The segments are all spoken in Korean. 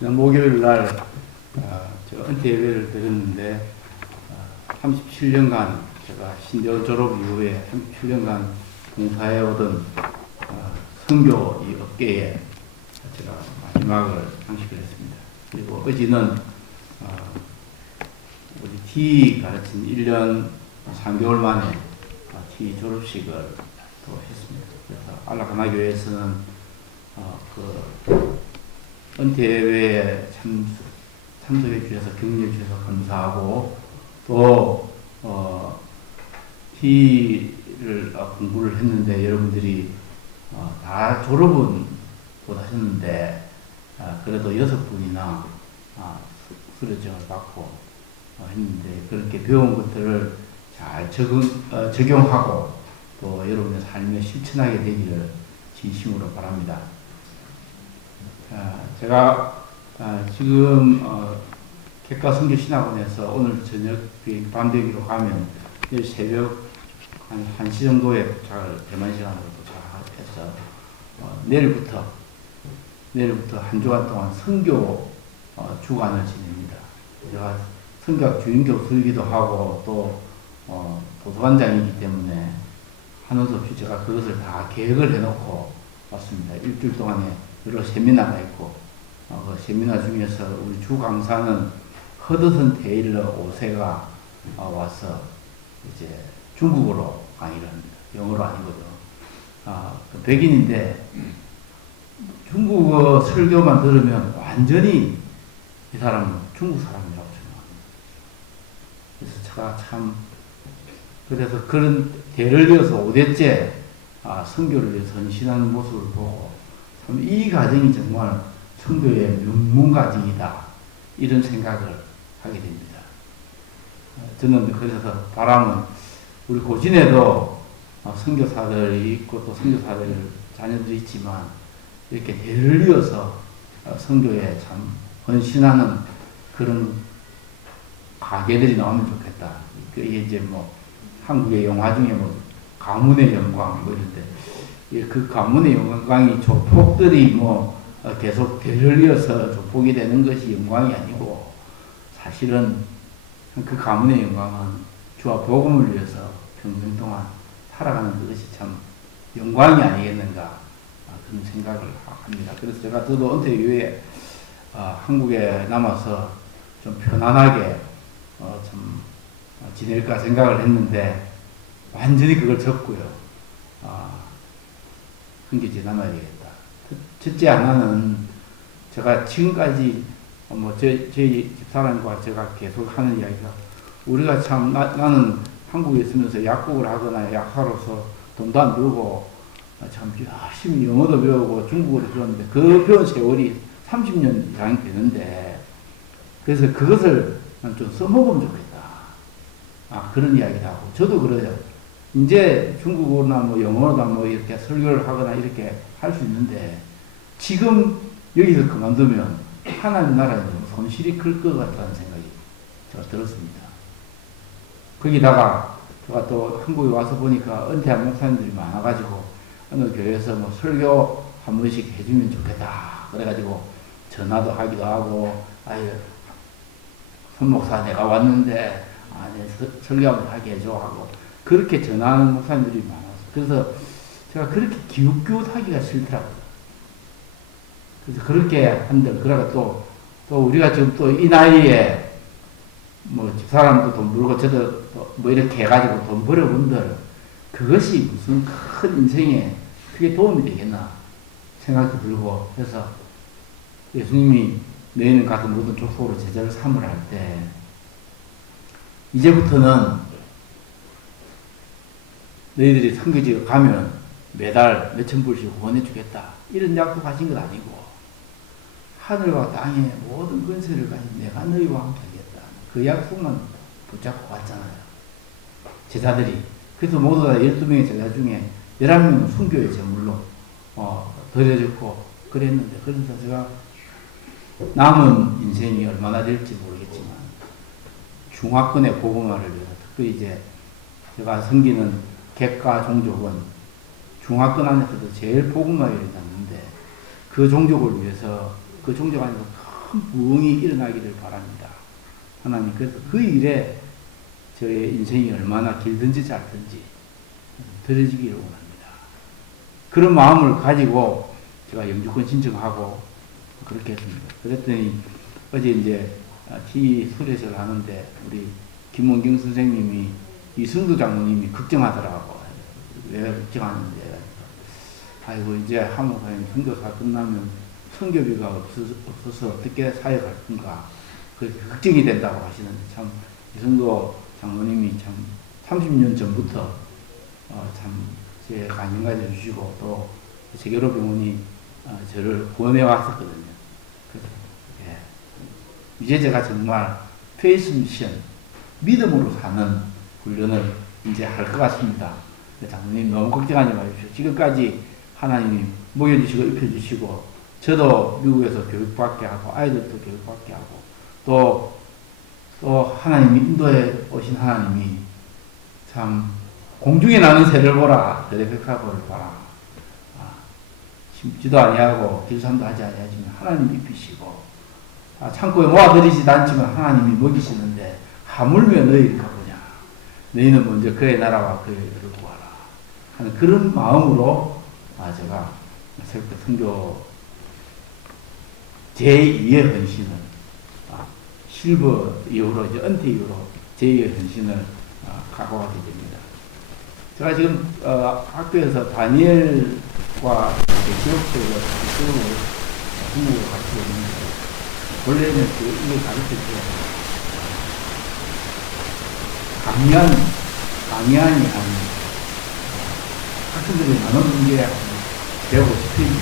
지난 목요일 날 제가 은퇴 예배를 드렸는데 37년간 제가 신대원 졸업 이후에 37년간 봉사해 오던 선교 이 업계에 제가 마지막을 장식을 했습니다. 그리고 어제는 우리 T 가르친 1년 3개월 만에 T 졸업식을 또 했습니다. 그래서 알라카나 교회에서는 은퇴회에 참석해 주셔서 격려해 주셔서 감사하고 또 T를 공부를 했는데 여러분들이 다 졸업은 못 하셨는데 그래도 6분이나 수료증을 받고 했는데 그렇게 배운 것들을 잘 적용하고 또 여러분의 삶에 실천하게 되기를 진심으로 바랍니다. 제가 지금 객가 선교신학원에서 오늘 저녁 밤되기로 가면 내일 새벽 한 1시 정도에 대만 시간으로 도착해서 내일부터 한 주간 동안 선교 주간을 지냅니다. 제가 선교학 주임 교수이기도 하고 또 도서관장이기 때문에 하는 수 없이 제가 그것을 다 계획을 해놓고 왔습니다. 일주일 동안에 여러 세미나가 있고 그 세미나 중에서 우리 주 강사는 허드슨 테일러 5세가 와서 이제 중국어로 강의를 합니다. 영어로 아니거든. 그 백인인데 중국어 설교만 들으면 완전히 이 사람은 중국 사람이라고 생각합니다. 그래서 제가 참 그래서 그런 대를 이어서 5대째 선교를 위해서 헌신하는 모습을 보고 참 이 과정이 정말 선교의 명문 과정이다 이런 생각을 하게 됩니다. 저는 그래서 바람은 우리 고진에도 선교사들이 있고 또 선교사들 자녀들이 있지만 이렇게 대를 이어서 선교에 참 헌신하는 그런 가게들이 나오면 좋겠다. 이게 이제 뭐 한국의 영화 중에 뭐 가문의 영광 뭐 이런데 그 가문의 영광이 조폭들이 뭐 계속 대를 이어서 조폭이 되는 것이 영광이 아니고 사실은 그 가문의 영광은 주와 복음을 위해서 평생 동안 살아가는 그것이 참 영광이 아니겠는가 그런 생각을 합니다. 그래서 저도 은퇴 이후에 한국에 남아서 좀 편안하게 좀 지낼까 생각을 했는데 완전히 그걸 접고요. 흥기지 남아야 되겠다. 첫째 하나는 제가 지금까지 저희 집사람과 제가 계속 하는 이야기가 우리가 참 나는 한국에 있으면서 약국을 하거나 약사로서 돈도 안 벌고 참 열심히 영어도 배우고 중국어도 배웠는데 그 배운 세월이 30년 이상이 되는데 그래서 그것을 좀 써먹으면 좋겠다. 그런 이야기를 하고 저도 그래요. 이제 중국어나 뭐 영어나 뭐 이렇게 설교를 하거나 이렇게 할 수 있는데 지금 여기서 그만두면 하나님 나라에 손실이 클 것 같다는 생각이 제가 들었습니다. 거기다가 제가 또 한국에 와서 보니까 은퇴한 목사님들이 많아가지고 어느 교회에서 뭐 설교 한 번씩 해주면 좋겠다. 그래가지고 전화도 하기도 하고 손 목사 내가 왔는데 설교 한번 하게 해줘 하고 그렇게 전화하는 목사님들이 많아서 그래서 제가 그렇게 기웃기웃하기가 싫더라고요. 그래서 그렇게 한들 그러가 또 우리가 지금 또 이 나이에 뭐 집사람도 돈 벌고 저도 뭐 이렇게 해가지고 돈 벌어본들 그것이 무슨 큰 인생에 그게 도움이 되겠나 생각도 들고 그래서 예수님이 너희는 가서 모든 족속으로 제자를 삼으라 할 때 이제부터는 너희들이 선교지에 가면 매달 몇천 불씩 후원해 주겠다. 이런 약속하신 것 아니고 하늘과 땅의 모든 권세를 가진 내가 너희와 함께 하겠다. 그 약속만 붙잡고 왔잖아요. 제자들이. 그래서 모두 다 12명의 제자 중에 11명은 순교의 제물로 드려졌고 그랬는데 그래서 제가 남은 인생이 얼마나 될지 모르겠지만 중화권의 복음화를 위해서 특별히 이제 제가 섬기는 객가 종족은 중화권 안에서도 제일 복음화를 낳는데 그 종족을 위해서 그 종족 안에서 큰 부흥이 일어나기를 바랍니다. 하나님, 그래서 그 일에 저의 인생이 얼마나 길든지 짧든지 들어지기를 원합니다. 그런 마음을 가지고 제가 영주권 신청하고 그렇게 했습니다. 그랬더니 어제 이제 TV 수레를 하는데 우리 김원경 선생님이 이승두 장로님이 걱정하더라고. 왜 걱정하는데? 아이고, 이제 한국사님 선교사 끝나면 선교비가 없어서 어떻게 사역할 건가. 그렇게 걱정이 된다고 하시는데, 참, 이승도 장로님이 참 30년 전부터 참 제 관심 가져주시고 또 세계로병원이 저를 구원해 왔었거든요. 그래서 예. 이제 제가 정말 페이스 미션, 믿음으로 사는 훈련을 이제 할 것 같습니다. 장로님 너무 걱정하지 마십시오. 지금까지 하나님이 먹여주시고 입혀주시고 저도 미국에서 교육받게 하고 아이들도 교육받게 하고 또 하나님이 인도에 오신 하나님이 참 공중에 나는 새를 보라 베데베카보를 봐라. 심지도 아니하고 길쌈도 하지 아니하지만 하나님이 입히시고 창고에 모아들이지도 않지만 하나님이 먹이시는데 하물며 너희가 보냐. 너희는 먼저 그의 나라와 그의 의를 구하라 하는 그런 마음으로 제가 새롭게 선교 제2의 헌신을 실버 이후로 이제 은퇴 이후로 제2의 헌신을 각오하게 됩니다. 제가 지금 학교에서 다니엘과 기록책을 공부를 가르치고 있는데 원래는 이걸 가르칠 때 강의안이 한 학생들이 나눠 문제 150페이지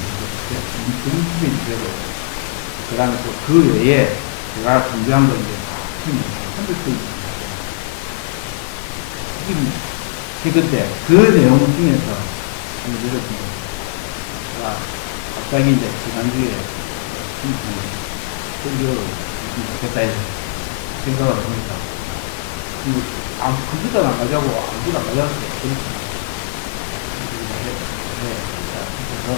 되고 그 다음에 또 그 외에 제가 준비한 건 이제 300페이지 그때 그 내용 중에서 한번 들었습니다. 제가 갑자기 이제 지난주에 선교를 좋겠다 해서 생각을 합니다. 컴퓨터 나가자고 아무도 나가자고 그랬습니다. 그래서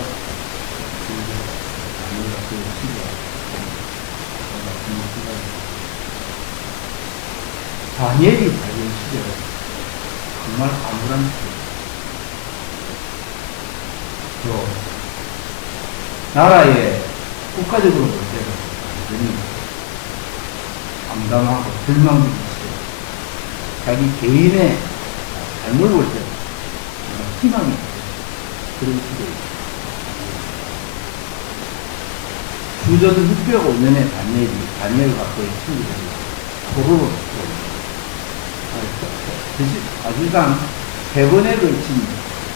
다니엘이 살던 시절은 정말 암울한 시절. 또 나라의 국가적으로 볼 때는 완전히 암담하고 절망적인 시절. 자기 개인의 삶을 볼 때는 희망이 없어요. 그런 시절이죠. 주전 605년에 다니엘과 그의 친구들이 포로로 사실상 3번에 걸친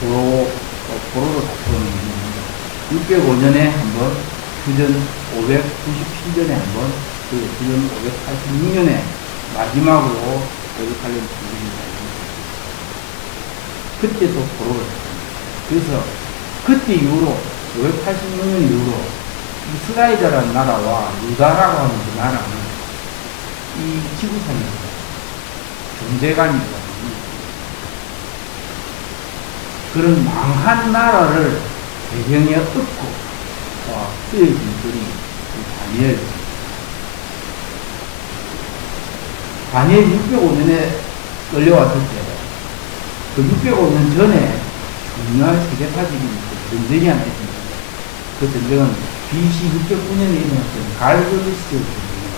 포로로 잡혀오는 일입니다. 605년에 한 번, 주전 597년에 한 번, 그리고 주전 586년에 마지막으로 예루살렘 군주입니다. 그때도 포로를 잡힙니다. 그래서 그때 이후로 586년 이후로 이스라엘이라는 나라와 유다라고 하는 그 나라는 이 지구상에서 존재감이 있거든요. 그런 망한 나라를 배경에 얻고 쓰여진 분이 다니엘 605년에 끌려왔을 때 그 605년 전에 중요한 세계사적인 전쟁이 하나 있습니다. 그 전쟁은 BC 609년에 일어났던 갈드미스 전쟁입니다.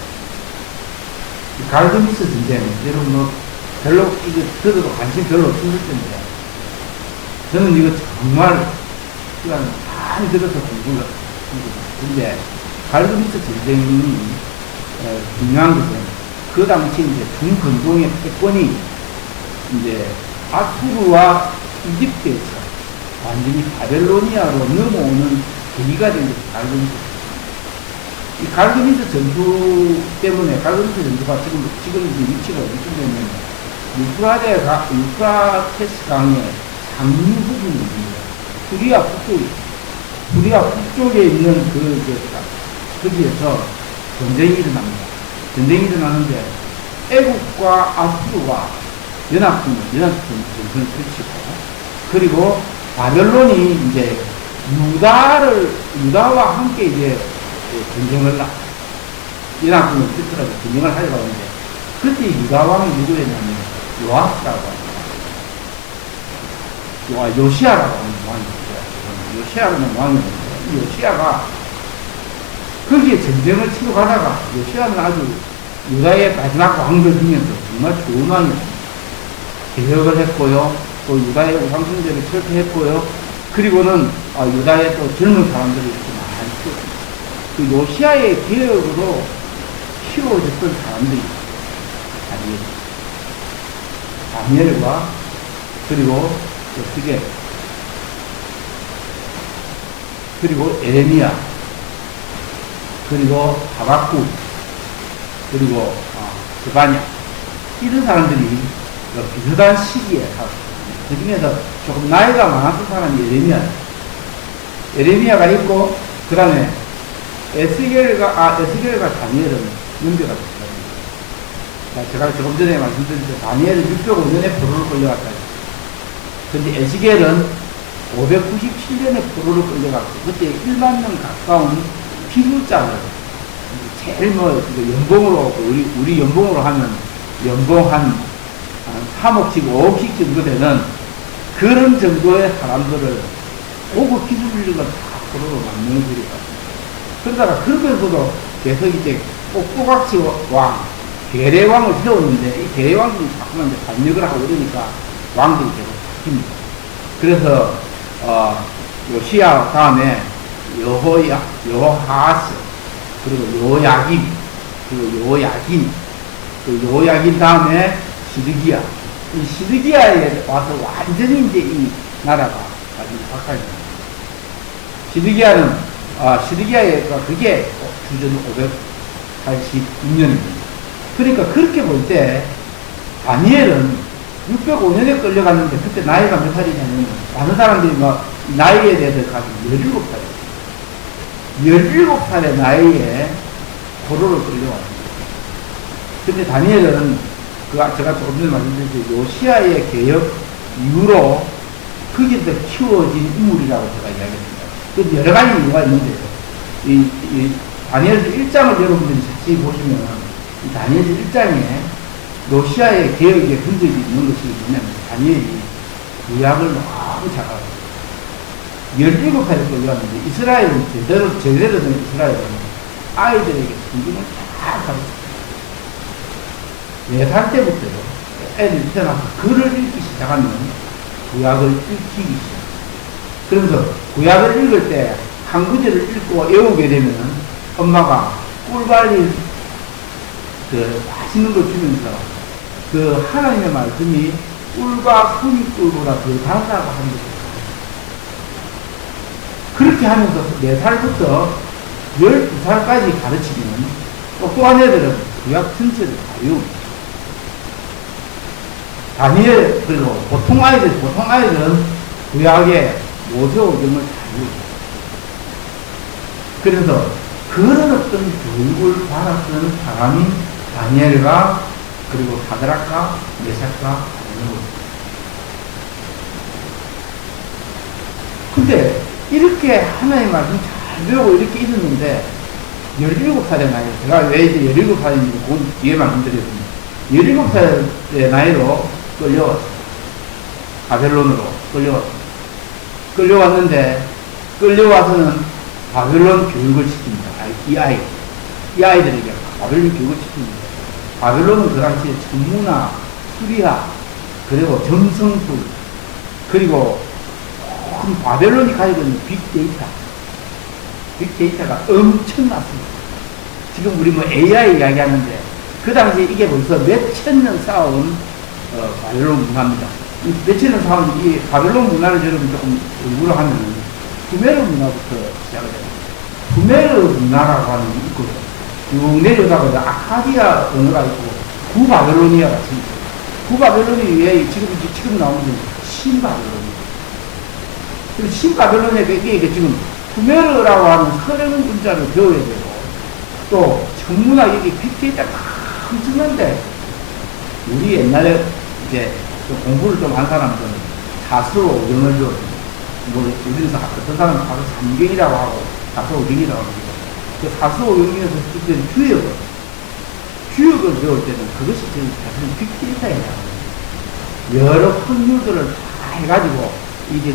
이 갈드미스 전쟁, 여러분 별로 이거 들어도 관심 별로 없을 텐데 저는 이거 정말 시간 많이 들어서 공부를 합니다. 근데 갈드미스 전쟁이 중요한 것은 그 당시 이제 중근동의 패권이 이제 아수르와 이집트에서 완전히 바벨로니아로 넘어오는 계기가 된 것이 갈드미스. 이 갈드미스 전투 때문에 갈드미스 전투가 지금 이제 위치가 어디쯤 되면 유프라테스 강의 상류 부분입니다. 수리아 북쪽에 있는 거기에서 전쟁이 일어납니다. 전쟁이 일어나는데 애국과 아수르가 전선을 펼치고 그리고 바벨론이 이제 유다와 함께 이제 전쟁을 나. 이낙국은 듣더라도 전쟁을 하려고 하는데, 그때 유다왕이 누구였냐면, 요아스라고 합니다. 요시아라고 하는 왕이 있어요. 요시아라는 왕이 있는데, 요시아가 거기에 전쟁을 치러 가다가, 요시아는 아주 유다의 마지막 왕들 중에서 정말 좋은 왕이었습니다. 개혁을 했고요, 또 유다의 우상숭배를 철폐했고요, 그리고는 유다의 또 젊은 사람들이 이렇게 많이 키웠습니다. 그 요시아의 개혁으로 키워졌던 사람들이 다니엘과 그리고 어떻게 그리고 에레미야, 그리고 하박국, 그리고 스바냐, 이런 사람들이 비슷한 시기에 살았습니다. 그 중에서 조금 나이가 많았던 사람이 에레미야가 있고, 그 다음에 에스겔과 다니엘은 연배가 비슷합니다. 제가 조금 전에 말씀드린 다니엘은 605년에 포로로 끌려갔다. 근데 에스겔은 597년에 포로로 끌려갔고, 그때 1만 명 가까운 피술자를 제일 연봉으로, 우리 연봉으로 하면 연봉 한 3억씩, 5억씩 정도 되는 그런 정도의 사람들을 고급 기술력을 다 포로로 만명을 들여갔습니다. 그러다가 그러면서도 계속 이제 꼭두각시 왕, 대례왕을 세웠는데, 이 대례왕들이 자꾸만 이제 반역을 하고 이러니까 왕들이 계속 바뀝니다. 그래서, 요시야 다음에 여호하스, 그리고 요야김, 그리고 요야긴 다음에 시드기야. 이 시드기야에 와서 완전히 이제 이 나라가 완전히 바꿔집니다. 시드기야가 그게 주전 586년입니다. 그러니까 그렇게 볼 때, 다니엘은 605년에 끌려갔는데, 그때 나이가 몇 살이냐면, 많은 사람들이 나이에 대해서 가지고 17살이에요. 17살의 나이에 포로를 끌려왔습니다. 근데 다니엘은, 제가 조금 전에 말씀드렸듯이, 요시아의 개혁 이후로 거기서 키워진 인물이라고 제가 이야기했습니다. 그 여러 가지 이유가 있는데요. 이 다니엘서 1장을 여러분들이 자세히 보시면, 이 다니엘서 1장에 요시아의 개혁의 흔적이 있는 것이 뭐냐면, 다니엘이 구약을 너무 잘 알아요. 17살에 끌려왔는데, 이스라엘은 제대로 된 이스라엘은 아이들에게 성경을 잘 가르쳤어요. 4살 때부터요, 애들이 태어나서 글을 읽기 시작하면 구약을 읽히기 시작해요. 그러면서 구약을 읽을 때 한 구절을 읽고 외우게 되면 엄마가 꿀발린 맛있는 걸 주면서 그 하나님의 말씀이 꿀과 손이 꿀보다 더 달다고 하는 거죠. 그렇게 하면서 4살부터 12살까지 가르치면 똑똑한 애들은 구약 전체를 다 외웁니다. 다니엘, 그리고 보통 아이들은 구약의 모세오경을 다 외웁니다. 그래서 그런 어떤 교육을 받았던 사람이 다니엘과 그리고 사드락과 메삭과 아벤노고입니다. 근데 이렇게 하나님의 말씀 잘 배우고 이렇게 있었는데 17살의 나이, 제가 왜 이제 17살인지 그건 뒤에 말씀드렸습니다. 17살의 나이로 끌려왔어요. 바벨론으로 끌려왔습니다. 끌려왔는데 끌려와서는 바벨론 교육을 시킵니다. 이 아이들에게 바벨론 교육을 시킵니다. 바벨론은 그 당시에 천문학, 수리학, 그리고 점성술, 그리고 바벨론이 가지고 있는 빅데이터가 엄청났습니다. 지금 우리 AI 이야기하는데 그 당시에 이게 벌써 몇천 년 쌓아온 바벨론 문화입니다. 몇천 년 쌓아온 이 바벨론 문화를 여러분 조금 연구를 하면 수메르 문화부터 시작을 해요. 수메르 문화라고 하는 게 있거든요. 쭉 내려다가 아카디아 언어가 있고 구바벨로니아가 있습니다. 구바벨론이 왜 지금 나오는 신바벨론이에요. 그리고 신바벨론에 이게 지금 수메르라고 하는 서령 문자를 배워야 되고 또 천문학 이게 빅데이터가 엄청난데 우리 옛날에 이제 좀 공부를 좀 한 사람들은 사수 오경을 배웠습니다. 우리는 어떤 사람은 바로 삼경이라고 하고 다소 오경이라고 합니다. 그 사수오경에서 쓰던 주역을 배울 때는 그것이 저희 사실 빅데이터예요. 여러 확률들을 다 해가지고, 이제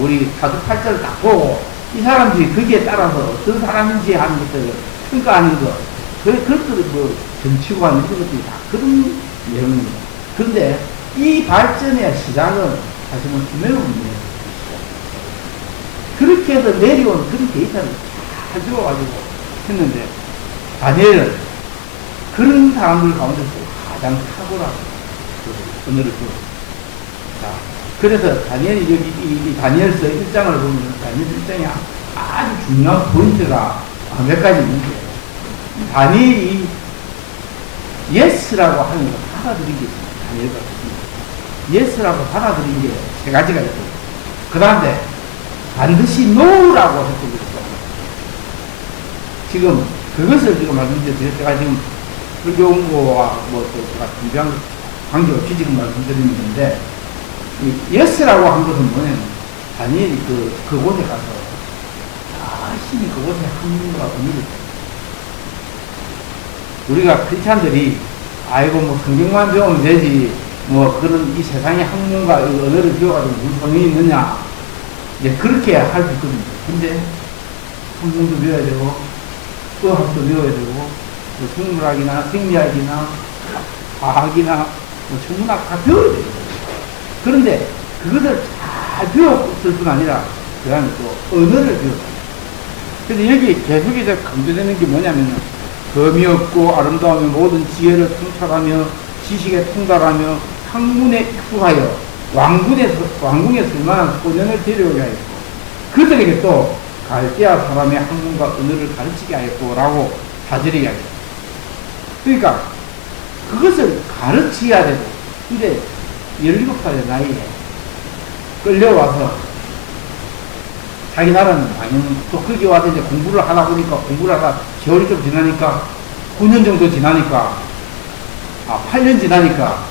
우리 사주팔자를 딱 보고, 이 사람들이 거기에 따라서 어떤 사람인지 하는 것들을 평가하는 것, 그것들을 정치관 이런 것들이 다 그런 내용입니다. 그런데 이 발전의 시작은 사실은 수메르문이에요. 그렇게 해서 내려온 그런 데이터를 잘 들어가지고 했는데, 다니엘은 그런 사람들 가운데서 가장 탁월한 언어를 배웠어요. 자, 그래서 다니엘이 여기 이 다니엘서 1장을 보면 다니엘 1장에 아주 중요한 포인트가 몇 가지 있는데, 다니엘이 예스라고 하는 걸 받아들인 게 있습니다. 다니엘 같은 예스라고 받아들인 게 세 가지가 있어요. 그 다음에 반드시 노라고 했던 게 있어요. 지금 그것을 지금 말씀드릴 때가 지금 불교원고와 또 같은 관계없이 지금 말씀드리는 건데, 예스라고 한 것은 뭐냐면, 다니엘이 그곳에 가서 열심히 그곳에 학문과 의미를 우리가 크리스찬들이 아이고 성경만 배우면 되지 그런 이 세상의 학문과 언어를 배워가지고 무슨 소용이 있느냐, 이제 그렇게 할 수 있거든요. 근데 학문도 배워야 되고 수학도 배워야 되고 생물학이나 생리학이나 과학이나 천문학 다 배워야 돼요. 그런데 그것을 잘 배웠을 뿐 아니라 그 다음에 또 언어를 배웠어요. 그래서 여기 계속 이제 강조되는 게 뭐냐면, 검이 없고 아름다우며 모든 지혜를 통찰하며 지식에 통달하며 학문에 익숙하여 왕궁에 쓸만한 소년을 데려오게 하였고, 그들에게 또 갈대아 사람의 학문과 언어를 가르치게 하였고 라고 4절에 이야기합니다. 그러니까 그것을 가르쳐야 되고, 근데 17살의 나이에 끌려와서 자기 나라는 당연히 또 거기 와서 이제 공부를 하다 보니까, 공부를 하다 세월이 좀 지나니까 9년 정도 지나니까 8년 지나니까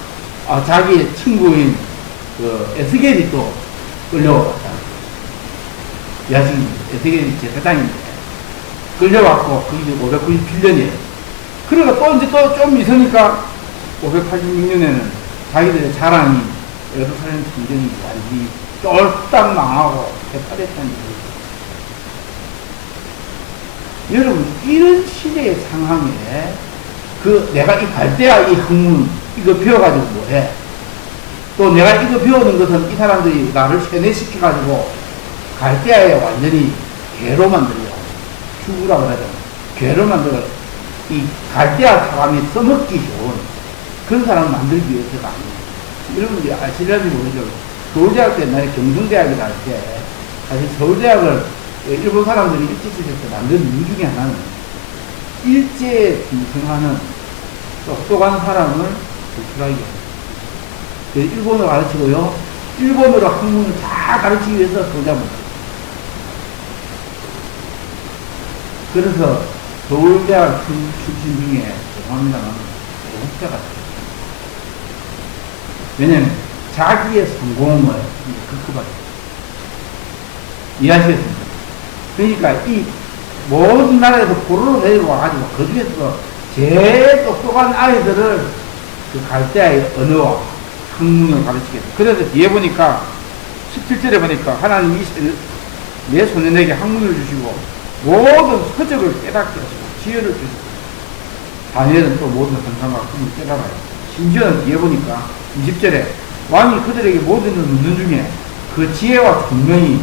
자기 친구인 에스겔이 또 끌려왔다. 야신 에스겔이 제사장인데 끌려왔고 그게 597년이에요. 그러니까 또 이제 또 좀 있으니까 586년에는 자기들의 자랑이 예루살렘 성전이 완전히 쫄딱 망하고 해파됐다는 얘기예요. 여러분, 이런 시대의 상황에 내가 이 갈대아 이 학문 이거 배워가지고 뭐해? 또 내가 이거 배우는 것은 이 사람들이 나를 세뇌시켜가지고 갈대아에 완전히 괴로 만들려. 죽으라고 그러죠. 괴로 만들어. 이 갈대아 사람이 써먹기 좋은 그런 사람을 만들기 위해서가 아니에요. 여러분들이 아시려는지 모르죠. 서울대학 때 옛날에 경성대학을 갈 때 사실 서울대학을 일본 사람들이 일제시대에서 만든 이유 중에 하나는 일제에 중승하는 똑똑한 사람을 도출하게 합니다. 일본어 가르치고요, 일본어로 학문을 잘 가르치기 위해서 서울대학을 만들었어요. 그래서 서울대학 출신 중에 죄송합니다만 애국자가 있어요. 왜냐면 자기의 성공을 극급하게 이해하시겠습니까? 그러니까 이 모든 나라에서 고루로 데리고 와가지고 그 중에서 제일 똑똑한 아이들을 그 갈대아의 언어와 학문을 가르치게 돼요. 그래서 뒤에 보니까 17절에 보니까 하나님이 내 소년에게 학문을 주시고 모든 서적을 깨닫게 하시고 지혜를 주시고, 다니엘은 또 모든 환상과 꿈을 깨달아요. 심지어는 뒤에 보니까 20절에 왕이 그들에게 모든 걸 묻는 중에 그 지혜와 총명이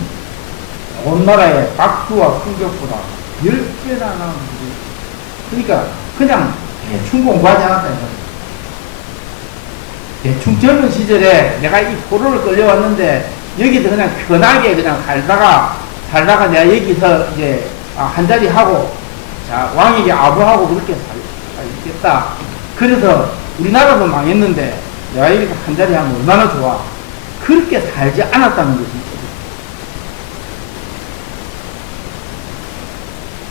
온 나라의 박수와 충격보다 10배나 나은 거죠. 그러니까 그냥 대충 공부하지 않았다 이거예요. 대충 젊은 시절에 내가 이 포로를 끌려왔는데 여기서 그냥 편하게 그냥 살다가 내가 여기서 이제 한 자리 하고 자 왕에게 아부하고 그렇게 살겠다. 그래서 우리나라도 망했는데 내가 여기서 한 자리 하면 얼마나 좋아. 그렇게 살지 않았다는 것입니다.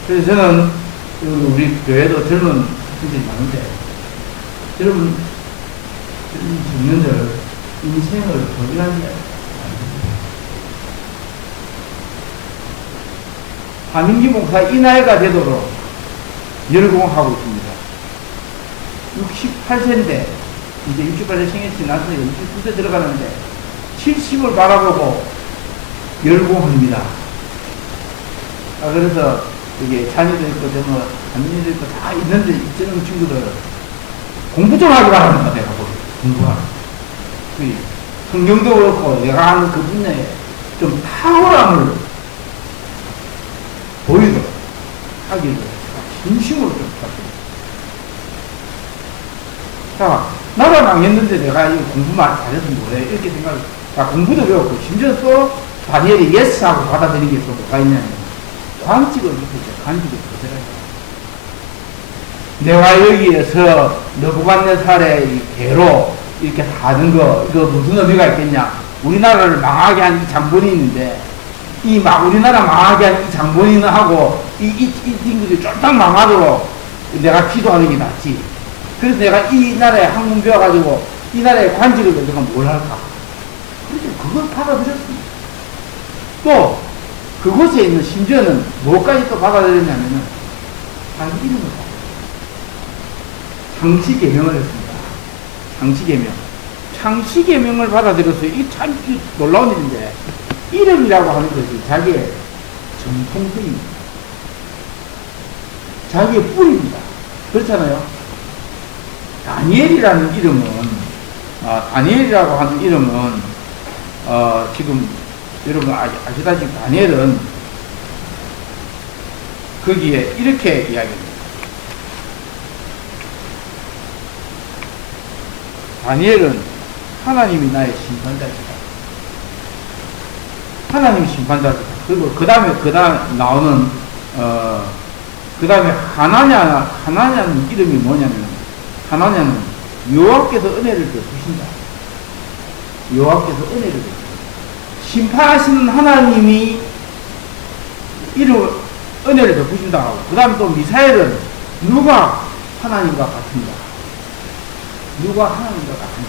그래서 저는 우리 교회도 젊은 학생들이 많은데 여러분 청년들 인생을 도전하는 게 하민기 목사 이 나이가 되도록 열공하고 있습니다. 68세인데, 이제 68세 생일 지나서 69세 들어가는데, 70을 바라보고 열공합니다. 그래서 이게 자녀도 있고, 뭐, 자녀도 있고, 다 있는데, 이런 친구들, 공부 좀 하기 바랍니다, 내가 보기. 공부하라. 성경도 그렇고, 내가 하는 그 분야에 좀 탁월함을 보이도록 하기를 진심으로 좀 부탁드립니다. 자, 나라 망했는데 내가 이 공부만 잘해서 뭐해? 이렇게 생각을, 공부도 배웠고, 심지어 또 다니엘이 예스하고 받아들이는 게 또 뭐가 있냐면, 관직을 붙였죠. 관직을 붙여라. 내가 여기에서 느부갓네살의 이 대로 이렇게 하는 거, 이거 무슨 의미가 있겠냐? 우리나라를 망하게 한 이 장본인인데, 우리나라 망하게 한 이 장본인하고, 이 친구들이 쫄딱 망하도록 내가 기도하는 게 낫지. 그래서 내가 이 나라에 학문 배워가지고, 이 나라의 관직을 내가 뭘 할까? 그래서 그걸 받아들였습니다. 또, 그곳에 있는, 심지어는 뭐까지 또 받아들였냐면은, 자기 이름을 받아들였어요. 창시계명을 했습니다. 창시계명. 창시계명을 받아들여서 이 참 놀라운 일인데, 이름이라고 하는 것이 자기의 정통성입니다. 자기의 뿌리입니다. 그렇잖아요. 다니엘이라는 이름은, 다니엘이라고 하는 이름은, 지금 여러분 아시다시피 다니엘은 거기에 이렇게 이야기합니다. 다니엘은 하나님이 나의 심판자이다. 하나님이 심판자이다. 그리고 그 다음에 나오는 그 다음에 하나냐는 이름이 뭐냐면, 하나냐는 여호와께서 은혜를 베푸신다. 여호와께서 은혜를 베푸신다. 심판하시는 하나님이 은혜를 베푸신다 하고, 그 다음에 또 미사엘은 누가 하나님과 같은가? 누가 하나님과 같은가?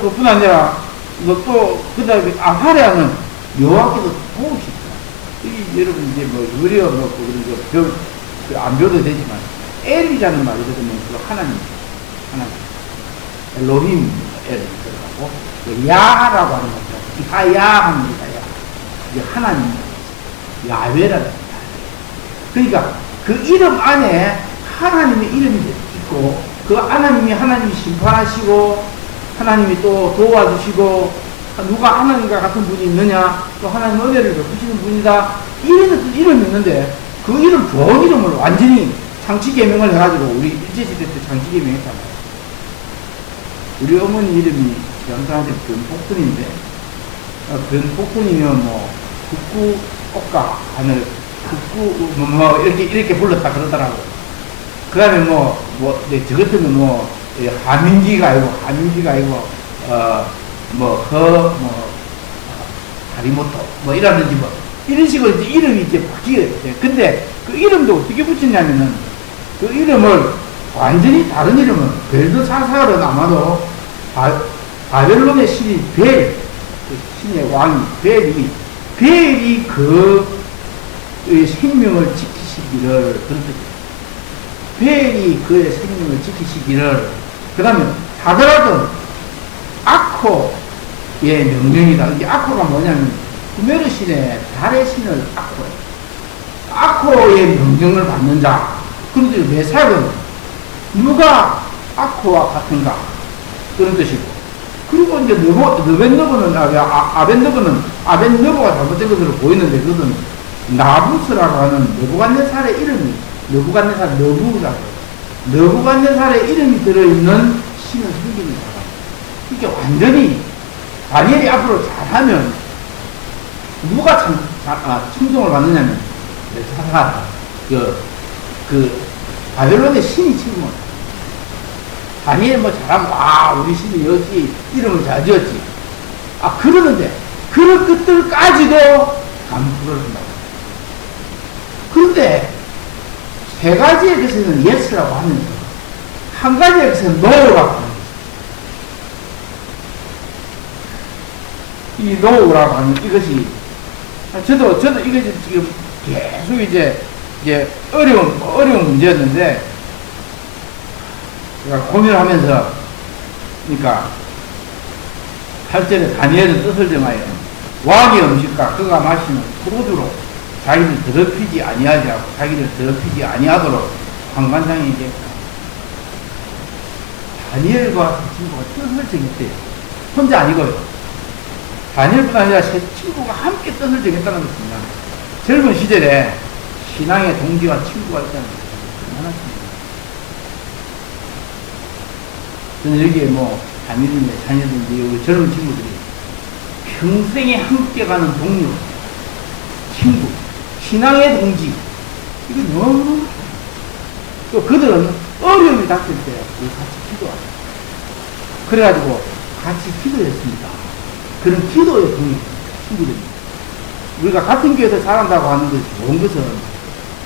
그뿐 아니라, 그 다음에 아하랴는 여호와께서 도우시다. 여러분, 이제 뭐, 의리어 놓고, 그런 안 배워도 되지만, 엘이라는 말이거든요. 그 하나님. 엘로힘, 엘이 들어가고, 야라고 하는 거죠. 이하야 합니다. 이제 하나님, 야외라는 거예요. 그러니까 그 이름 안에 하나님의 이름이 있고, 그 하나님이 심판하시고, 하나님이 또 도와주시고, 누가 하나님과 같은 분이 있느냐, 또 하나님 은혜를 베푸시는 분이다. 이름이 있는데, 그 이름, 좋은 이름을 완전히 창치계명을 해가지고, 우리 일제시대 때 창치계명 했잖아요. 우리 어머니 이름이 영상한테 변폭군인데, 변폭군이면 뭐, 국구, 꽃가, 하늘, 국구, 이렇게 불렀다 그러더라고. 그 다음에 저 같으면 하민기가 아니고, 하리모토, 이라든지 이런 식으로 이제 이름이 이제 바뀌어요. 근데 그 이름도 어떻게 붙였냐면은, 그 이름을 완전히 다른 이름은, 벨드사살은 아마도 바벨론의 신이 벨, 그 신의 왕이, 벨이 그 생명을 지키시기를, 그런 뜻이에요. 벨이 그의 생명을 지키시기를, 그 다음에 하더라도 아코의 명령이다. 이게 아코가 뭐냐면, 구메르 신의 달의 신을 아코의 명령을 받는 자. 그런데 메삭은 누가 아코와 같은가? 그런 뜻이고. 그리고 이제 아벤너버가 잘못된 것으로 보이는데, 그것은 나부스라고 하는 느부갓네살의 이름이, 느부갓네살의 이름이 들어있는 신을 섬기는 사람. 이게 완전히, 다니엘이 앞으로 잘하면, 누가 충성을 받느냐면, 바벨론의 신이 칭송을. 다니엘 잘하면, 우리 신이 역시 이름을 잘 지었지. 그러는데, 그런 것들까지도 감수를 한다고. 그런데, 세 가지의 것에는 예스라고 하면서, 한 가지의 것에는 노라고 하는 거죠. 이 노라고 하는 이것이, 저도 이것이 지금 계속 이제, 이제 어려운 문제였는데, 제가 고민을 하면서, 그러니까, 8절에 다니엘의 뜻을 정하여 왕의 음식과 그가 마시는 포도주로 자기를 더럽히지 아니하지 않고 자기를 더럽히지 아니하도록 관관장에게 다니엘과 세 친구가 뜻을 정했대요. 혼자 아니고요. 다니엘뿐 아니라 세 친구가 함께 뜻을 정했다는 것입니다. 젊은 시절에 신앙의 동지와 친구가 있다는 것은 얼마나 중요해요. 저는 여기에 뭐 다니엘인데 자녀들인데 젊은 친구들이 평생에 함께 가는 동료, 친구, 신앙의 동지, 이거 너무 또 그들은 어려움이 닥칠 때 같이 기도하죠. 그래가지고 같이 기도했습니다. 그런 기도의 동료, 친구들입니다. 우리가 같은 교회에서 자란다고 하는 것이 좋은 것은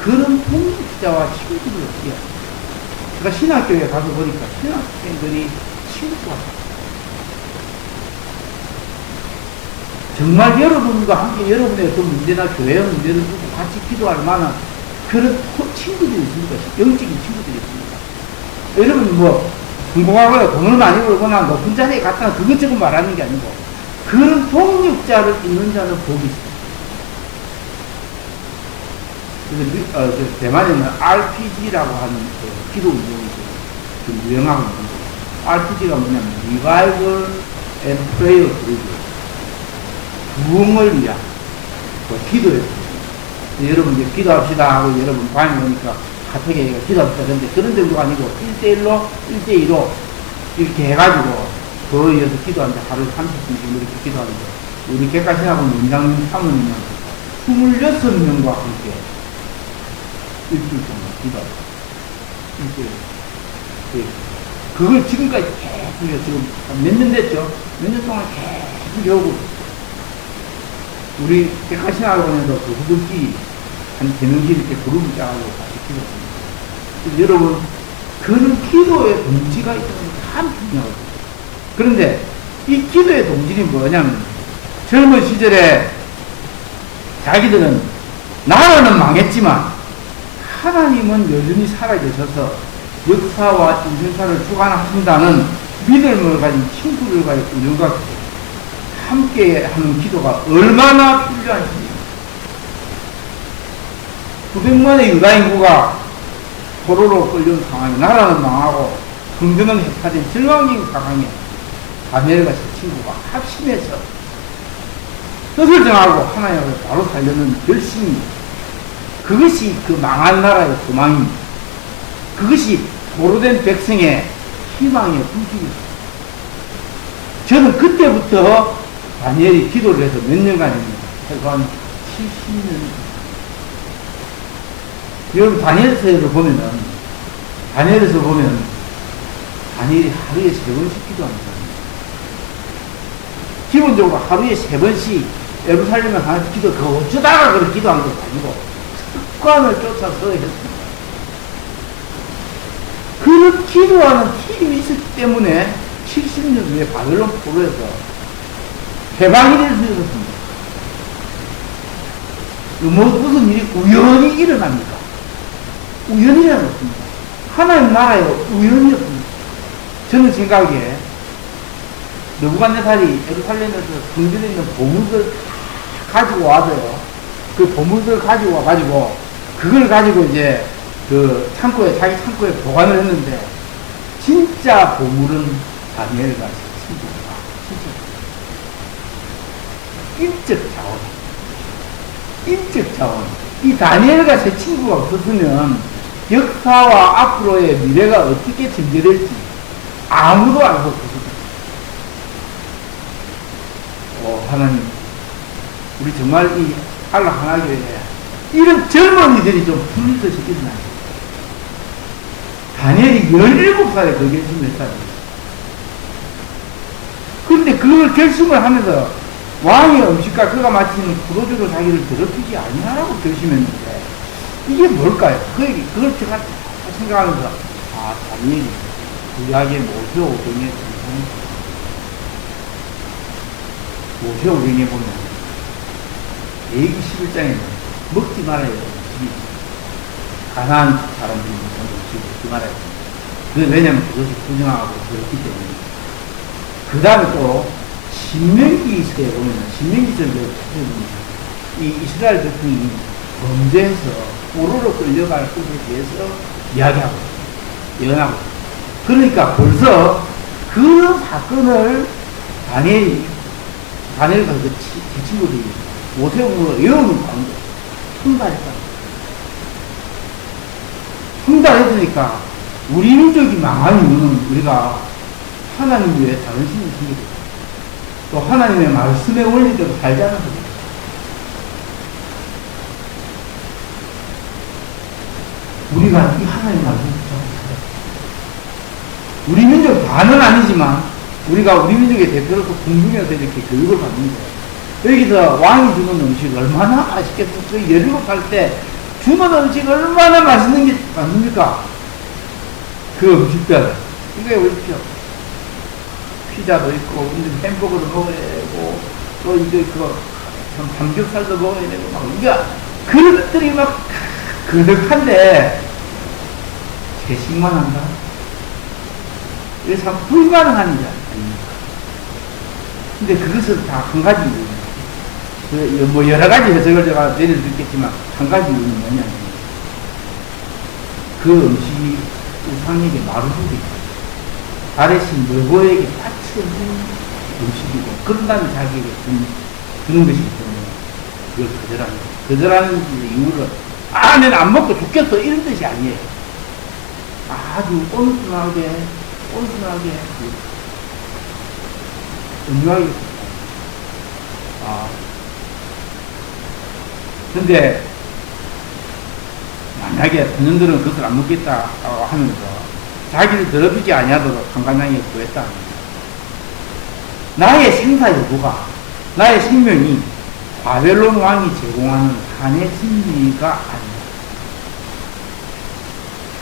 그런 동역자와 친구들을 어떻게 해요. 제가 신학교에 가서 보니까 신학생들이 친구가 정말 여러분과 함께 여러분의 그 문제나 교회 문제를 두고 같이 기도할 만한 그런 친구들이 있습니까? 영적인 친구들이 있습니다. 여러분 뭐 성공하거나 돈을 많이 벌거나 높은 자리에 갔다가 그것저것 말하는 게 아니고 그런 동력자를 있는 자는 복이 있습니다. 그래서 대만에는 RPG라고 하는 그 기도 운동이 좀 유행하고 있는데 RPG가 뭐냐면 Revival and Prayer Group, 부흥을 위한 기도예요. 여러분 이제 기도합시다 하고 여러분 방에 오니까 카톡에 기도합시다 그런데 그런 정도가 아니고 1대1로 1대2로 이렇게 해가지고 더 이어서 기도하는데 하루에 30분씩 이렇게 기도하는데 우리 객가신학원 원장님 사모님은 26명과 함께 일주일 동안 기도합니다. 일주일. 그걸 지금까지 계속 지금 몇 년 됐죠? 몇 년 동안 계속 배우고 우리 객가신학원에도 그 후들끼리 한 3명씩 이렇게 그룹을 짜가지고 같이 기도합니다. 그래서 여러분 그런 기도의 동지가 있다는 게 참 중요하거든요. 그런데 이 기도의 동질이 뭐냐면 젊은 시절에 자기들은 나라는 망했지만 하나님은 여전히 살아계셔서 역사와 인생사를 주관하신다는 믿음을 가진 친구들과의 우정과 함께 하는 기도가 얼마나 필요한지. 900만의 유다 인구가 포로로 끌려온 상황에 나라는 망하고 경제는 해파된 절망적인 상황에 다니엘과 세 친구가 합심해서 뜻을 정하고 하나님을 바로 살려는 결심입니다. 그것이 그 망한 나라의 소망입니다. 그것이 포로된 백성의 희망의 불길입니다. 저는 그때부터 다니엘이 기도를 해서 몇 년간입니다. 최소한 70년. 여러분 다니엘서를 보면은 다니엘에서 보면 다니엘이 하루에 3번씩 기도합니다. 기본적으로 하루에 3번씩 예루살렘에 가서 기도, 그 어쩌다가 그렇게 기도한 것도 아니고 습관을 쫓아서 했습니다. 그런 기도하는 힘이 있었기 때문에 70년 후에 바벨론 포로에서 해방이 될 수 있었습니다. 무슨 일이 우연히 일어납니까? 우연히 일어났습니다. 하나님 나라의 우연이었습니다. 저는 생각에 느부갓네살이 예루살렘에서 성전에 있는 보물들 가지고 와서요. 그 보물들 가지고 와가지고 그걸 가지고 이제 그 창고에 자기 창고에 보관을 했는데 진짜 보물은 다니엘과 친구가 인적 자원, 인적 자원. 이 다니엘과 제 친구가 없었으면 역사와 앞으로의 미래가 어떻게 전개될지 아무도 알 수 없었습니다. 하나님, 우리 정말 이 알라 하나교회에 이런 젊은이들이 좀 풀리듯이 일어나요. 다니엘이 17살에 그 결심을 했다는 거예요. 그런데 그걸 결심을 하면서 왕의 음식과 그가 마치는 포도주로 자기를 더럽히지 아니하라고 결심했는데 이게 뭘까요? 그걸 제가 생각하면서 다니엘이 구약의 모세오경에 모세오경에 보면 레위기 11장에는 먹지 말아야 될 음식이 가난한 사람들이 먹는 음식을 그 말해야 됩니다. 왜냐면 그것이 부정하고 그렇기 때문에. 그 다음에 또, 신명기서에 보면, 신명기서에 보면, 이 이스라엘 백성이 범죄해서 포로로 끌려갈 것에 대해서 이야기하고, 예언하고. 그러니까 벌써 그 사건을 다니엘과 그 친구들이 모세음으로 외우는 가운데 흥달했다. 흥달했으니까 우리 민족이 망한 이유는 우리가 하나님 외에 다른 신을 섬기고 또 하나님의 말씀의 원리대로 살지 않아서 우리가 이 하나님의 말씀을 붙잡고 우리 민족 다는 아니지만 우리가 우리 민족의 대표로서 공중에서 이렇게 교육을 받는 거예요. 여기서 왕이 주는 음식 얼마나 맛있겠어. 그 17살 때 주는 음식 얼마나 맛있는 게 많습니까? 그 음식들. 이거 보십시오. 피자도 있고, 햄버거도 먹어야 되고, 또 이거, 삼겹살도 먹어야 되고, 막, 그러니까, 그런 것들이 막, 그득한데, 채식만 한다? 이게 참 불가능한 일 아닙니까? 근데 그것은 다 한 가지 이유입니다. 뭐 여러 가지 해석을 제가 내릴 수 있겠지만, 한 가지 이유는 뭐냐면, 그 음식이 우상에게 마루들이 달의 신 여호와에게 바치는 음식이고, 그런 다음에 자기에게 주는 것이기 때문에, 그걸 거절하는 이유를, 나는 안 먹고 죽겠어. 이런 뜻이 아니에요. 아주 온순하게, 은유하게. 근데, 만약에 선녀들은 그것을 안 먹겠다고 하면서, 자기를 더럽히지 아니하도록 한간장에 구했다. 나의 생사 여부가, 나의 생명이 바벨론 왕이 제공하는 한의 진미가 아니다.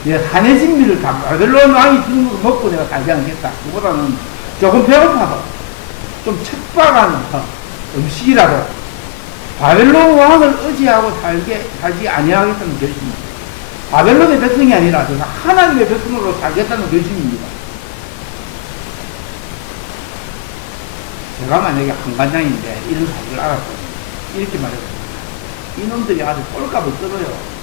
내가 한의 진미를 다 바벨론 왕이 주는 걸 먹고 내가 살지 않겠다. 그보다는 조금 배고파도 좀 척박한 음식이라도 바벨론 왕을 의지하고 살지 아니하겠다는 결심입니다. 바벨론의 백성이 아니라 제가 하나님의 백성으로 살겠다는 결심입니다. 제가 만약에 한간장인데 이런 사실을 알았거든요. 이렇게 말해봤습니다. 이놈들이 아주 꼴값을 떨어요.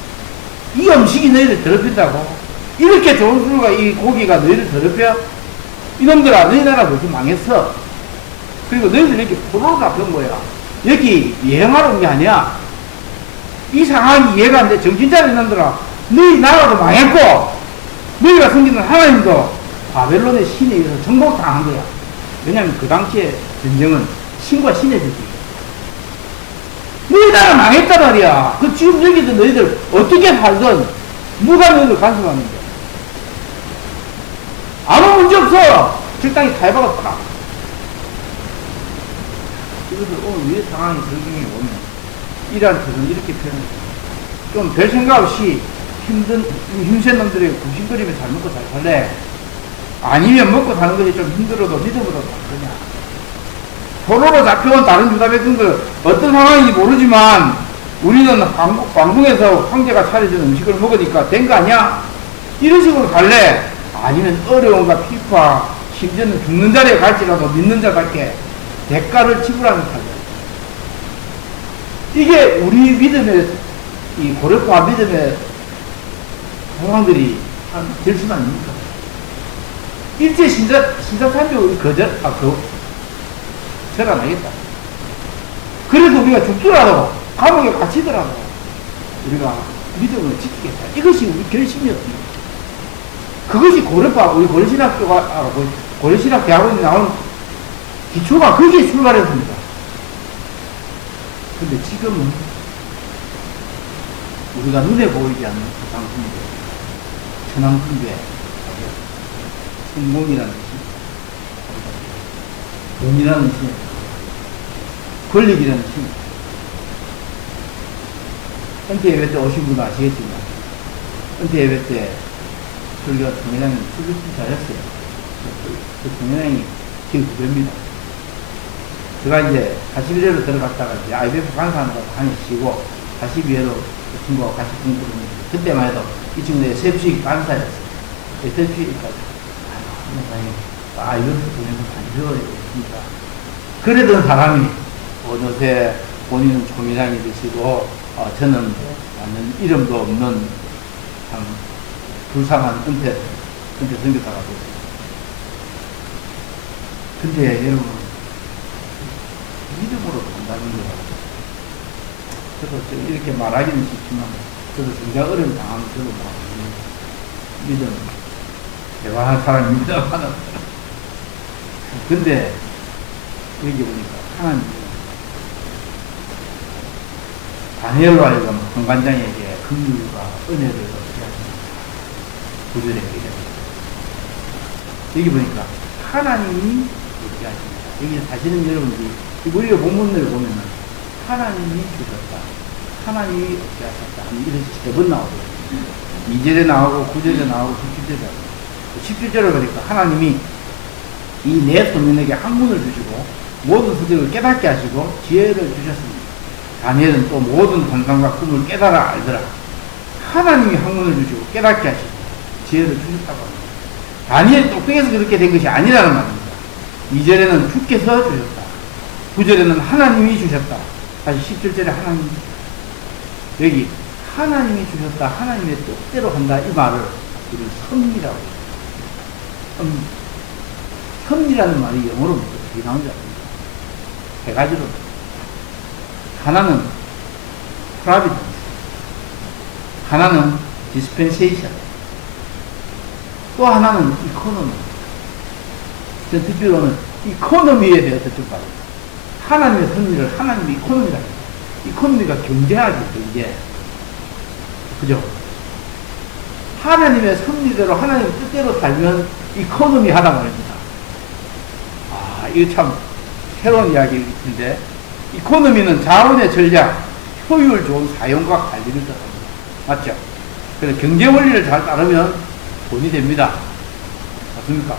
이 음식이 너희를 더럽힌다고? 이렇게 좋은 술과 이 고기가 너희를 더럽혀? 이놈들아, 너희 나라 벌써 망했어. 그리고 너희들 이렇게 포로로 잡힌 거야. 여기 여행하러 온 게 아니야. 이 상황이 이해가 안 돼. 정신 차린 놈들아, 너희 나라도 망했고 너희가 섬기는 하나님도 바벨론의 신에 의해서 정복당한 거야. 왜냐하면 그 당시에 전쟁은 신과 신의 전쟁이야. 너희 나라 망했단 말이야. 그 지금 여기서 너희들 어떻게 살든 누가 너희들 간섭하는데. 아무 문제 없어. 적당히 다 해박았다. 이것을 오늘 왜 상황이 적용해 보면 이러한 뜻은 이렇게 표현했어요. 좀 별 생각 없이 힘센 놈들이 굽신거리며 잘 먹고 잘 살래? 아니면 먹고 사는 것이 좀 힘들어도 믿음으로 살거냐? 포로로 잡혀온 다른 유다 백성들 어떤 상황인지 모르지만 우리는 왕궁에서 황제가 차려준 음식을 먹으니까 된 거 아니야? 이런 식으로 갈래? 아니면 어려움과 피파, 심지어는 죽는 자리에 갈지라도 믿는 자답게 대가를 지불하는 타입. 이게 우리 믿음의, 이 고려파 믿음의 상황들이 될 수는 아닙니까? 일제 신사참배의 절 안 하겠다. 그래서 우리가 죽더라도, 감옥에 갇히더라도, 우리가 믿음을 지키겠다. 이것이 우리 결심이었습니다. 그것이 우리 고려신학 대학원에 나온 기초가 거기에 출발했습니다. 근데 지금은 우리가 눈에 보이지 않는 부상승배, 천황승배, 성공이라는 뜻이, 돈이라는 뜻이, 권력이라는 뜻이. 은퇴 예배 때 오신 분도 아시겠지만, 은퇴 예배 때 설교 동현양이 설교 잘했어요. 그 동현양이 제 후배입니다. 제가 이제 41회로 들어갔다가 이제 IBF 강사한다고 한 해 쉬고 42회로 그 친구하고 같이 공부를 했는데 그때만 해도 이 친구는 SFC 간사였어요. SFC까지. 이것도 보내면 안 되겠습니까? 그러던 사람이 어느새 본인은 총회장이 되시고, 저는 완전 이름도 없는 참 불쌍한 은퇴 선교사가 됐어요. 근데 여러분, 믿음으로 산다는 거예요. 저도 이렇게 말하기는 쉽지만, 저도 굉장히 어려운 상황을 저도 믿음, 대화할 사람입니다만. 근데, 여기 보니까, 하나님, 다니엘로 하여금 한관장에게 긍휼과 은혜를 어떻게 하십니까? 구절에 얘기합니다. 여기 보니까, 하나님이 어떻게 하십니까? 여기 사실은 여러분들이, 우리가 본문을 보면은, 하나님이 주셨다. 하나님이 어떻게 하셨다. 이런 3번 나오거든요. 2절에 나오고, 9절에 나오고, 17절에 나오고. 17절에 보니까 하나님이 이 네 소년에게 학문을 주시고, 모든 소들을 깨닫게 하시고, 지혜를 주셨습니다. 다니엘은 또 모든 환상과 꿈을 깨달아 알더라. 하나님이 학문을 주시고, 깨닫게 하시고, 지혜를 주셨다고 합니다. 다니엘이 똑똑해서 그렇게 된 것이 아니라는 말입니다. 2절에는 주께서 주셨다. 9절에는 하나님이 주셨다. 다시 17절에 하나님, 여기 하나님이 주셨다, 하나님의 뜻대로 한다, 이 말을 우리 섭리라고 해요. 섭리라는 말이 영어로 어떻게 나오는지 아십니까? 3가지로. 하나는 providence, 하나는 dispensation, 또 하나는 economy. 전 특별로는 economy에 대해서 좀 봐요. 하나님의 섭리를 하나님의 이코노미라 해요. 이코노미가 경제학이죠, 이게. 그죠? 하나님의 섭리대로 하나님의 뜻대로 살면 이코노미 하다 말입니다. 이거 참 새로운 이야기인데, 이코노미는 자원의 전략, 효율 좋은 사용과 관리를 뜻합니다. 맞죠? 그래서 경제 원리를 잘 따르면 돈이 됩니다. 맞습니까?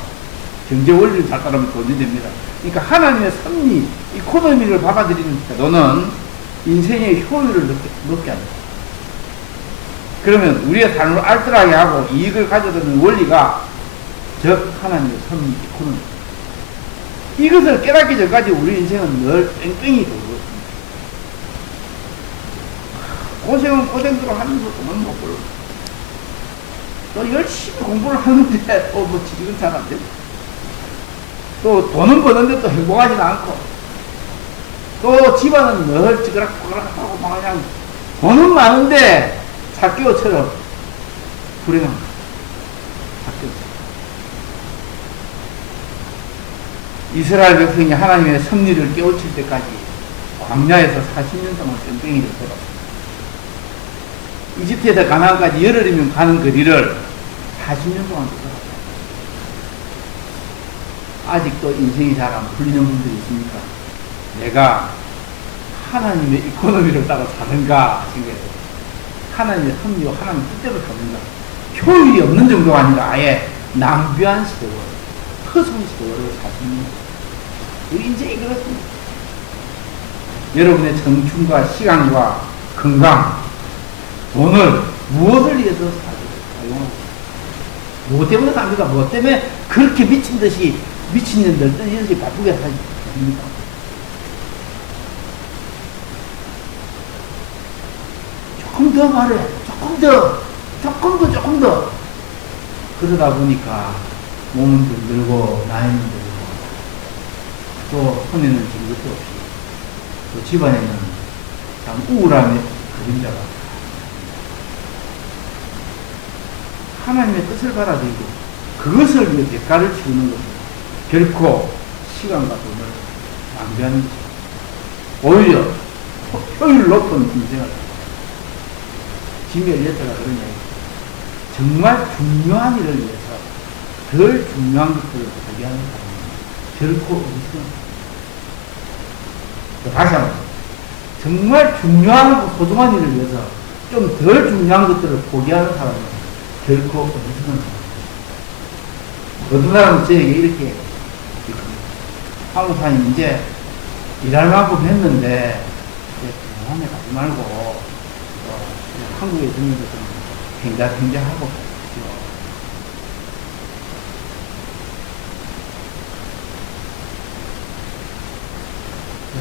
경제 원리를 잘 따르면 돈이 됩니다. 그러니까 하나님의 섭리, 이코노미를 받아들이는 태도는 인생의 효율을 높게 합니다. 그러면 우리의 삶을 알뜰하게 하고 이익을 가져다는 원리가 즉 하나님의 섭리, 이코노미. 이것을 깨닫기 전까지 우리 인생은 늘 뺑뺑이 돌고 있습니다. 고생은 고생대로 하면서 돈은 못 벌고, 또 열심히 공부를 하는데 뭐 지금 잘 안 되고, 또 돈은 버는데 또 행복하지는 않고, 또 집안은 늘 찌그락찌그락하고 막 그냥 돈은 많은데 사개오처럼 불행합니다. 사개오처럼. 이스라엘 백성이 하나님의 섭리를 깨우칠 때까지 광야에서 40년 동안 뺑뺑이를 돌았습니다. 이집트에서 가나안까지 열흘이면 가는 거리를 40년 동안 돌았어요. 아직도 인생이 잘 안 풀리는 분들이 있습니까? 내가 하나님의 이코노미를 따라 사는가 생각해요. 하나님의 섭리와 하나님의 뜻대로 사는가. 효율이 없는 정도가 아니라 아예 낭비한 세월, 허송 세월을 사십니다. 우리 인생이 그렇습니다. 여러분의 청춘과 시간과 건강, 돈을 무엇을 위해서 사용하고, 무엇 때문에 삽니까? 무엇 때문에 그렇게 미친 듯이 미친년들 이렇게 바쁘게 사십니까? 조금 더 말해. 조금 더. 그러다 보니까 몸은 들고 나이는 들고 또 손에는 진 것도 없이 또 집안에는 참 우울함의 그림자가. 하나님의 뜻을 받아들이고 그것을 위해 대가를 치르는 것은 결코 시간과 돈을 낭비하는 것입니다. 오히려 효율 높은 인생을 짐이 엘리어트가 그런 얘기. 정말 중요한 일을 위해서 덜 중요한 것들을 포기하는 사람은 결코 없습니다. 다시 한번. 정말 중요하고 소중한 일을 위해서 좀 덜 중요한 것들을 포기하는 사람은 결코 없는 사람입니다. 어떤 사람은 저에게 이렇게 한국사님 이제 일할 만큼 했는데 공항에 가지 말고 한국에 들면서 좀 탱자탱자하고 있죠.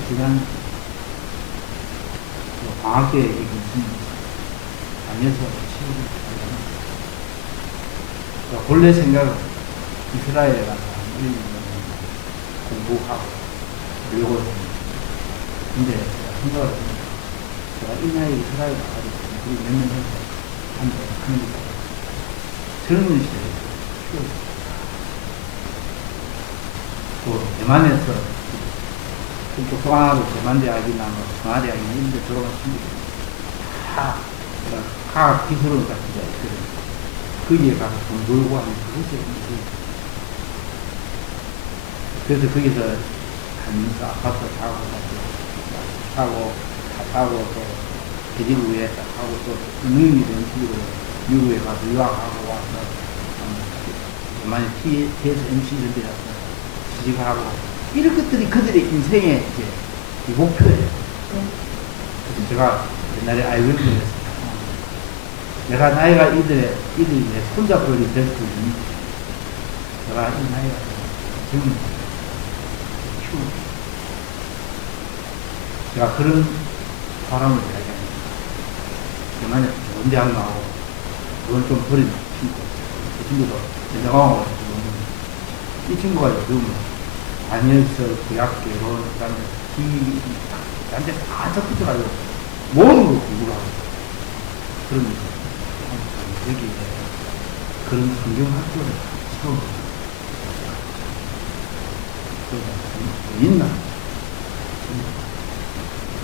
지난 방학 때 무슨 다녀서 치료를 본래 생각은 이스라엘에 가서 공부하고 그러고 근데 제가 생각을 해보니까 제가 이 나이에 이스라엘 가가지고 공부를 몇 년 해서 하는 게 젊은 시절에 키워요. 또 대만에서 똑똑하고 대만대학이나 뭐 청와대학이나 이런 데 들어간 친구들 다 과학 기술을 가지고 있거든요. 거기에 가서 돈 벌고 하는 그것이 문제예요. 그래서 거기서 하면서 아파트 사고 또 대지부 위에 하고 또 능력이 된 식으로 미국에 가서 유학하고 와서 대만의 TSMC 이런 데 가서 취직을 하고 이런 것들이 그들의 인생의 이제 이 목표예요. 그래서 제가 옛날에 아이들을 했습니다. 내가 나이가 이들이 내 손잡벌이 될 수 있는 내가 이 나이가 지금 키우고 제가 그런 바람을 이야기합니다. 대만에 좋은 대학 나오고 그걸 좀 버린 친구 그 친구도 연장하고 이 친구가 요즘 다니엘서 대학 개론 그다음에 기한테 다 적극적으로 모든 걸 공부를 하고 그런 여기 그런 성경학교를 처음 있나?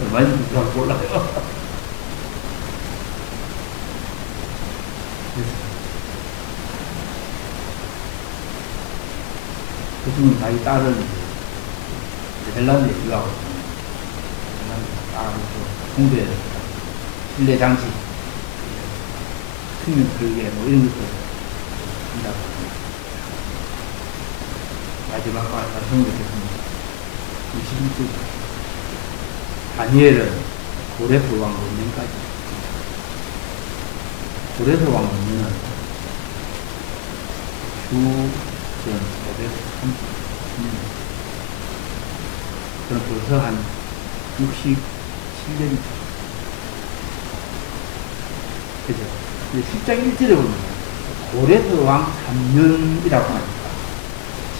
얼마인지 잘 몰라요. 그 친구는 자기 딸을 헬란드에 유학하고 딸을 홍대에 실내 장치 승용 설계 뭐 이런 것들 한다고 마지막 성공했습니다. 21세기 다니엘은 고레스 왕 원년까지 고레스 왕 원년은 주전 530년 그럼 벌써 한 67년이죠. 그죠? 10장 1절에 보면 고레스 왕 3년이라고 하니까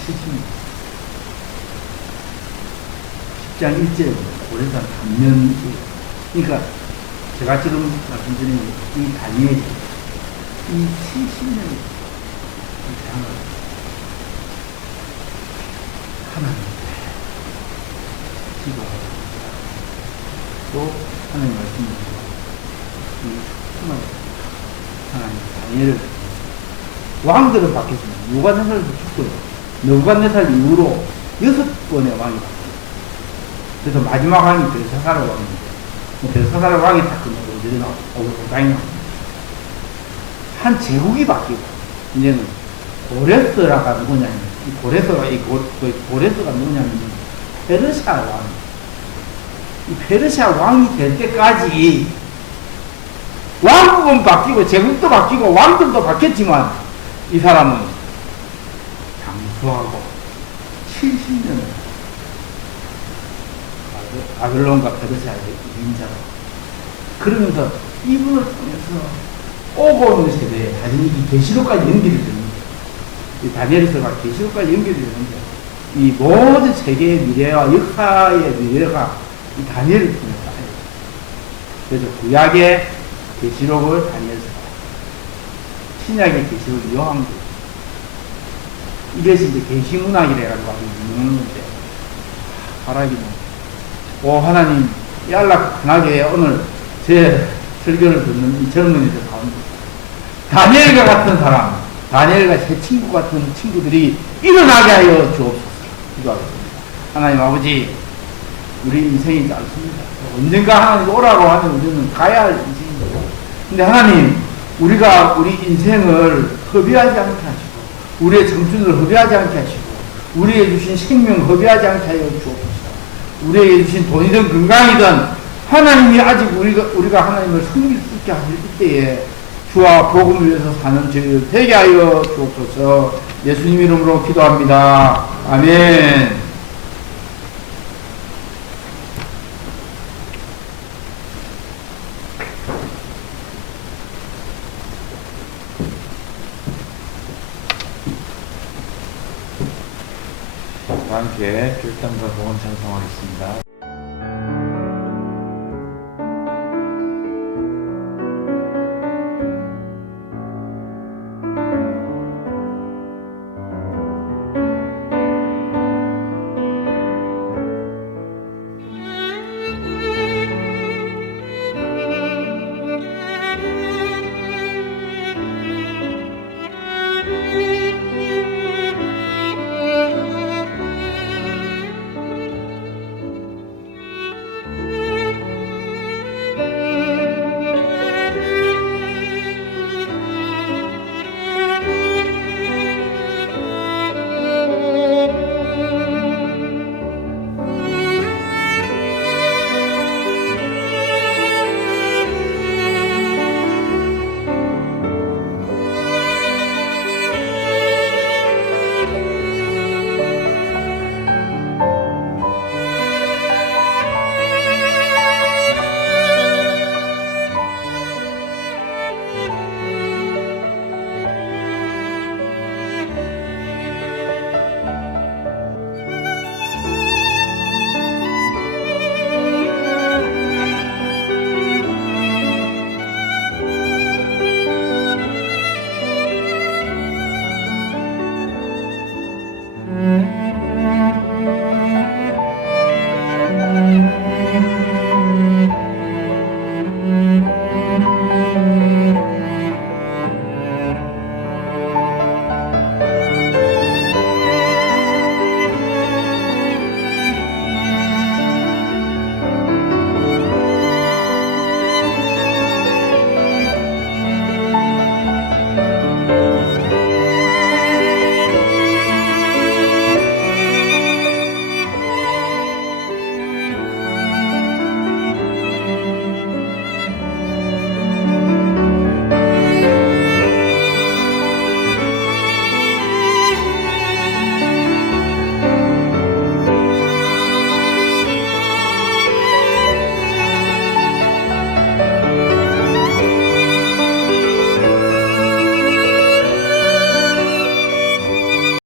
70년 10장 1절에 보면 고레스 왕 3년 그러니까 제가 지금 말씀드린 이 다니엘이 이 70년이 하나님 기도하고 또 하나님 말씀을 이 정말 하나님 다니엘을 왕들은 바뀌었습니다. 느부갓네살도 죽고요. 느부갓네살 이후로 6번의 왕이 바뀌었어요. 그래서 마지막 왕이 벨사살 왕인데 벨사살 왕이 딱 끝나고 이제 오르장이 나옵니다. 한 제국이 바뀌고 이제는 고레스라가 누구냐면 이 고레스가 누구냐면 페르시아 왕. 이 페르시아 왕이 될 때까지 왕국은 바뀌고 제국도 바뀌고 왕들도 바뀌었지만 이 사람은 장수하고 70년을 바벨론과 페르시아의 인자로 그러면서 이분을 통해서 오고 오는 세대에 다시 이 계시록까지 연결이 되는 거예요. 이 다니엘서가 계시록까지 연결이 되는데 이 모든 세계의 미래와 역사의 미래가 이 다니엘을 통해서 알아요. 그래서 구약의 계시록을 다니엘서가 신약의 계시록을 요한계 이것이 이제 계시문학이라 해가지고 아주 유명한 건데 바라기는 하나님 이 안락하게 오늘 제 설교를 듣는 이 젊은이들 가운데 다니엘과 같은 사람 다니엘과 제 친구 같은 친구들이 일어나게 하여 주옵소서. 기도하겠습니다. 하나님 아버지 우리 인생이 짧습니다. 언젠가 하나님 오라고 하면 우리는 가야 할 인생입니다. 근데 하나님 우리가 우리 인생을 허비하지 않게 하시고 우리의 청춘을 허비하지 않게 하시고 우리에게 주신 생명 허비하지 않게 하여 주옵소서. 우리에게 주신 돈이든 건강이든 하나님이 아직 우리가 하나님을 섬길 수 있게 하실 때에 주와 복음을 위해서 사는 저희들 되게 하여 주옵소서. 예수님 이름으로 기도합니다. 아멘. 함께 결단과 봉헌 찬송하겠습니다.